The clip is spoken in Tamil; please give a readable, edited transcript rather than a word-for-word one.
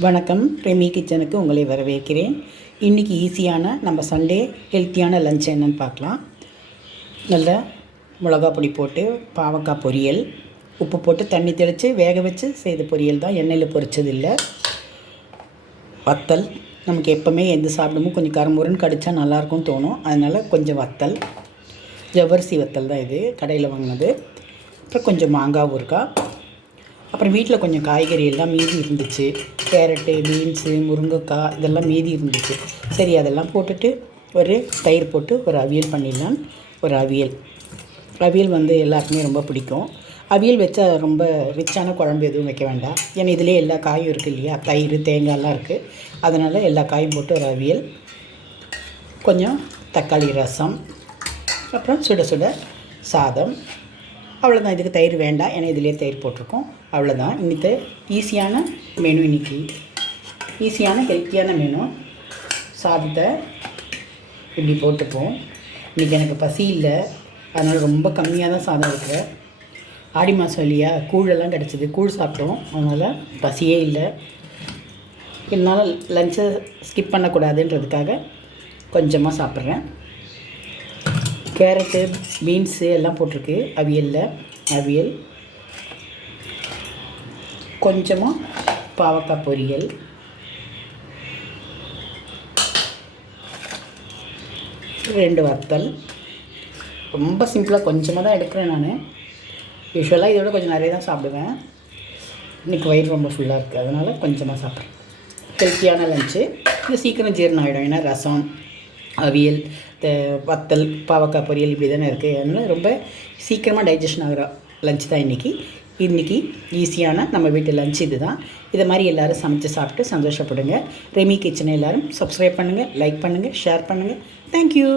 வணக்கம். ரெமி கிச்சனுக்கு உங்களை வரவேற்கிறேன். இன்றைக்கி ஈஸியான நம்ம சண்டே ஹெல்த்தியான லஞ்ச் என்னன்னு பார்க்கலாம். நல்ல மிளகா பொடி போட்டு பாவக்காய் பொரியல், உப்பு போட்டு தண்ணி தெளித்து வேக வச்சு செய்த பொரியல் தான், எண்ணெயில் பொரிச்சதில்லை. வத்தல், நமக்கு எப்போவுமே எந்த சாப்பிடுமோ கொஞ்சம் கருமுருன்னு கடித்தா நல்லாயிருக்கும்னு தோணும், அதனால் கொஞ்சம் வத்தல், ஜவ்வரிசி வத்தல் தான் இது, கடையில் வாங்கினது. அப்புறம் கொஞ்சம் மாங்காய் ஊறுகாய், அப்புறம் வீட்டில் கொஞ்சம் காய்கறி எல்லாம் மீதி இருந்துச்சு. கேரட்டு, பீன்ஸு, முருங்கைக்காய் இதெல்லாம் மீதி இருந்துச்சு. சரி, அதெல்லாம் போட்டுட்டு ஒரு தயிர் போட்டு ஒரு அவியல் பண்ணிடலாம். ஒரு அவியல் வந்து எல்லாருக்குமே ரொம்ப பிடிக்கும். அவியல் வச்சா ரொம்ப ரிச்சான குழம்பு எதுவும் வைக்க வேண்டாம். ஏன்னா இதிலே எல்லா காயும் இருக்குது இல்லையா, தயிர் தேங்காயெல்லாம் இருக்குது. அதனால் எல்லா காயும் போட்டு ஒரு அவியல், கொஞ்சம் தக்காளி ரசம், அப்புறம் சுட சுட சாதம். அவ்வளோதான். இதுக்கு தயிர் வேண்டாம், ஏன்னா இதிலே தயிர் போட்டிருக்கோம். அவ்வளோதான். இன்றைக்கி ஈஸியான மெனு, இன்றைக்கி ஈஸியான ஹெல்த்தியான மெனு. சாதத்தை இப்படி போட்டுப்போம். இன்றைக்கி எனக்கு பசி இல்லை, அதனால் ரொம்ப கம்மியாக தான் சாதம் இருக்கிறேன். ஆடி மாதம் இல்லையா, கூழெல்லாம் கிடச்சிது, கூழ் சாப்பிட்டோம், அதனால் பசியே இல்லை. இதனால் லஞ்சை ஸ்கிப் பண்ணக்கூடாதுன்றதுக்காக கொஞ்சமாக சாப்பிட்றேன். கேரட்டு, பீன்ஸு எல்லாம் போட்டிருக்கு அவியல், கொஞ்சமாக பாவக்காய் பொரியல், ரெண்டு வத்தல். ரொம்ப சிம்பிளாக கொஞ்சமாக தான் எடுக்கிறேன் நான். யூஸ்வலாக இதோட கொஞ்சம் நிறைய தான் சாப்பிடுவேன். இன்றைக்கி வயிறு ரொம்ப ஃபுல்லாக இருக்குது, அதனால் கொஞ்சமாக சாப்பிட்றேன். ஹெல்த்தியான லஞ்சு. இது சீக்கிரம் ஜீரணம் ஆகிடும், ஏன்னா ரசம், அவியல், வத்தல், பாவக்காய் பொரியல் இப்படி தானே இருக்குது. அதனால் ரொம்ப சீக்கிரமாக டைஜஷன் ஆகிற லஞ்ச் தான் இன்றைக்கி ஈஸியான நம்ம வீட்டு லஞ்ச் இது தான். இதை மாதிரி எல்லோரும் சமைச்சு சாப்பிட்டு சந்தோஷப்படுங்க. ரெமி கிச்சனை எல்லோரும் சப்ஸ்கிரைப் பண்ணுங்கள், லைக் பண்ணுங்கள், ஷேர் பண்ணுங்கள். தேங்க்யூ.